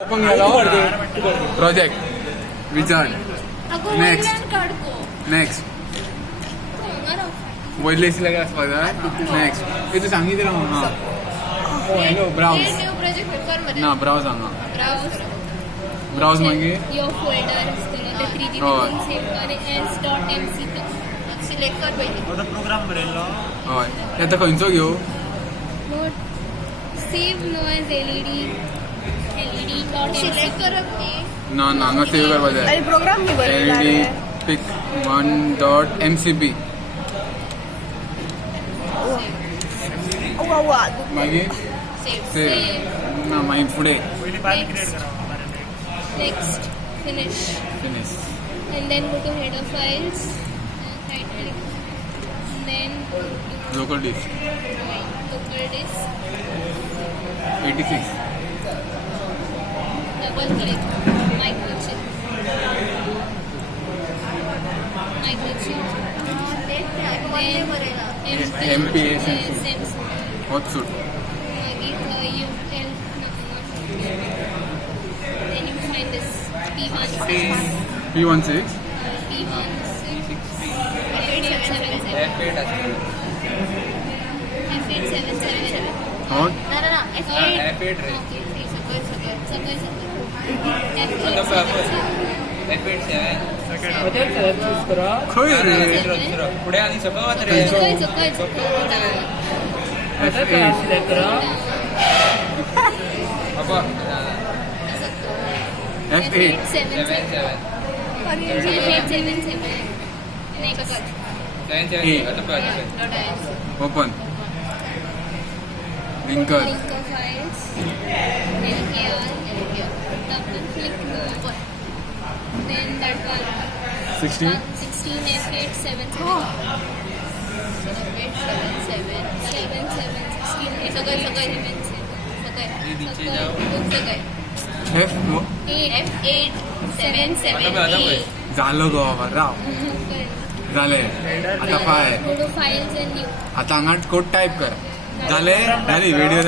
Open project विचार next next वयले काय आसपाक नेक्स्ट हे तू सांगितलं हां हॅलो ब्राउज ना ब्राउज हांगा ब्राउज मागीर यो फोल्डर आसतलो ते 3D हय. सेव कर s.mcp सिलेक्ट कर पयलीं प्रोग्राम बरयल्लो हय ते आतां खंयचो घेऊ नोट सेव नो एज LED डॉट सिलेक्ट करप न्ही ना ना हांगा सेव करपा जाय आणि प्रोग्राम मी बरयला LED pic 1.mcp वा मागीर सेव सेव ना मागीर फुडें पयली फायल क्रिएट करप next finish finish and then go to header files right click then local disk local disk 86 double click microchip then MPA SIM होच suit then you find this P16 P16 F877 होच F8 खंय रे पुढे आणि सकल मात्र F8 open linker Then that one 16 16 F877 F झालं गो बाबा राव झाले आता फाय फाइल्स एंड न्यू आता हांगा कोड टाईप कर झाले झाली व्हिडिओ झाली